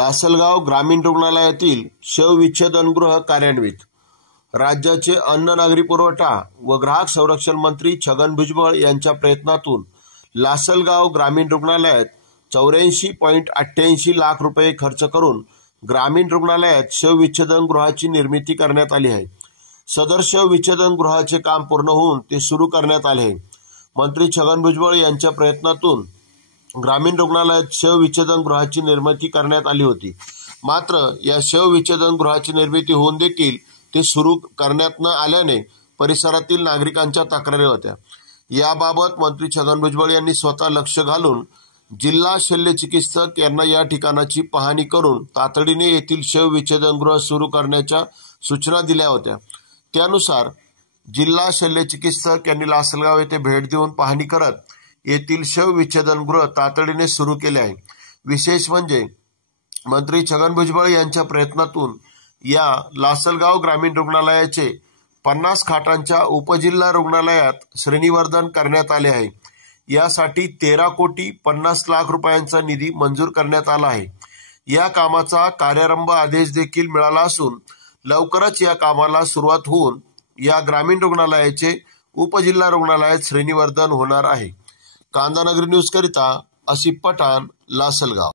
लासलगाव ग्रामीण रुग्णालयातील शवविच्छेदनगृह कार्यान्वित। राज्याचे अन्न नागरी पुरवठा व ग्राहक संरक्षण मंत्री छगन भुजबळ यांच्या प्रयत्नातून लासलगाव ग्रामीण रुग्णालयात 84.88 लाख रुपये खर्च करून ग्रामीण रुग्णालयात शवविच्छेदनगृहाची निर्मिती करण्यात आली आहे। सदर शवविच्छेदनगृहाचे काम पूर्ण होऊन ते सुरू करण्यात आले आहे। मंत्री छगन भुजबळ यांच्या प्रयत्नातून ग्रामीण रुग्णालयात शवविच्छेदनगृहाची निर्मिती करण्यात आली होती। मात्र या शवविच्छेदनगृहाची निर्मिती होऊन देखील ते सुरू करण्यात न आल्याने परिसरातील नागरिकांच्या तक्रारी होत्या। याबाबत मंत्री छगन भुजबळ यांनी स्वतः लक्ष घालून जिल्हा शल्यचिकित्सक यांना या ठिकाणाची पाहणी करून तातडीने येथील शवविच्छेदनगृह सुरू करण्याच्या सूचना दिल्या होत्या। त्यानुसार जिल्हा शल्यचिकित्सक यांनी लासलगाव येथे भेट देऊन पाहणी करत येथील शवविच्छेदनगृह तातडीने सुरू केले आहे। विशेष म्हणजे मंत्री छगन भुजबळ यांच्या प्रयत्नातून या लासलगाव ग्रामीण रुग्णालयाचे 50 खाटांच्या उपजिल्हा रुग्णालयात श्रेणीवर्धन करण्यात आले आहे। यासाठी 13,50,00,000 रुपयांचा निधी मंजूर करण्यात आला आहे। या कामाचा कार्यारंभ आदेश देखील मिळाला असून लवकरच या कामाला सुरुवात होऊन या ग्रामीण रुग्णालयाचे उपजिल्हा रुग्णालयात श्रेणीवर्धन होणार आहे। कांदानगरी न्यूज करिता आसिफ पठाण, लासलगाव।